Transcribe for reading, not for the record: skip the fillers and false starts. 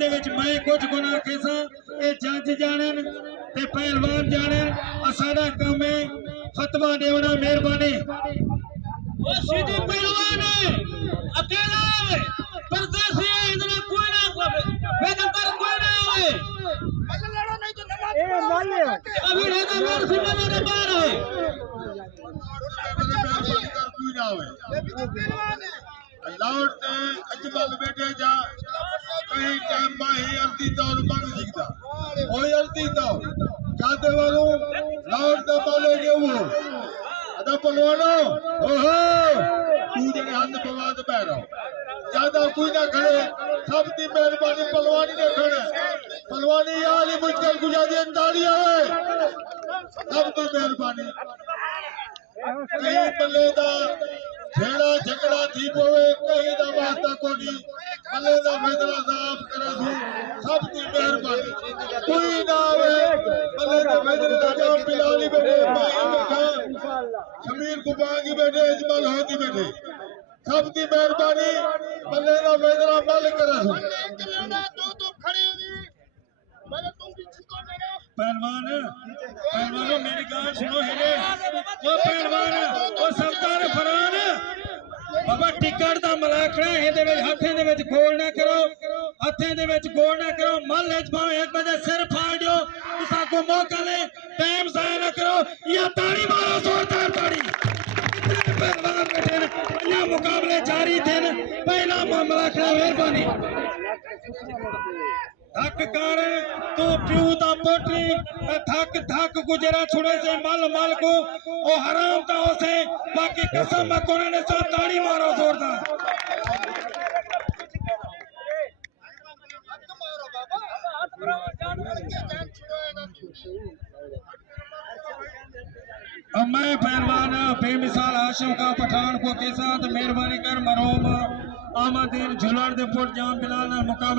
दे विच मैं कुछ गुना केसा ये जज जानन ते पहलवान जानन साडा काम है फतवा देना मेहरबानी वो सीधी पहलवान है अकेला है परदेसी है इधर कोई ना बेदखल कोई ना है लड़ो नहीं तो नमाज ए मालिए अभी रहता मेरे सीने में बाहर है कोई ना होवे पहलवान है लौट अजमल बैठे जा कहीं टाइम माही अल्ती तौर बंग सीखता ओए अल्ती तौर जाते वालों लौट दा माले के वो अदा पहलवानो ओहो तू जेने हाथ पवाद पैरो ज्यादा कोई ना खड़े सब दी मेहरबानी पहलवानी ने खड़े पहलवानी यार मुश्किल गुजारी ताली आवे सब दी मेहरबानी कहीं बल्ले दा झेड़ा झगड़ा थी पोवे कहीं दा वास्ता कोनी बल्ले दा फैसला साफ करे थू सब दी मेहरबानी कोई ना आवे बल्ले दा फैसला दा जाम बिलाली बैठे माही बैठा शमीर कुबागी बैठे इजमल होती बैठे सब दी मेहरबानी बल्ले दा फैसला मल करे थू दो खड़े होगी मैंने तुम भी जिसको मेरा पहलवान मेरी गाल सुनो हीरे वो पहलवान वो सरदार फरान बाबा टिकट दा मलाखड़ा इहदे विच हत्थे दे विच गोल ना करो हत्थे दे विच गोल ना करो मल विच भावे एक बजे सिर फाड़ दियो तुसा को मौका ले टाइम जाया ना करो या ताड़ी मारो जोरदार ताड़ी पहलवान बैठे पहला मुकाबले जारी थे पहला मलाखड़ा मेहरबानी थक कर तू प्यू दा पोटरी थक थक गुजरा छुड़े से मल मल को ओ हराम ता होसे बाकी कसम कोने ने सा ताड़ी मारो जोरदार मैं पहलवान बेमिसाल हाशिम का पठान को के साथ मेहरबानी कर मरहूम आमदीन झुलर दे पुट जाम बिलाल मुकाबला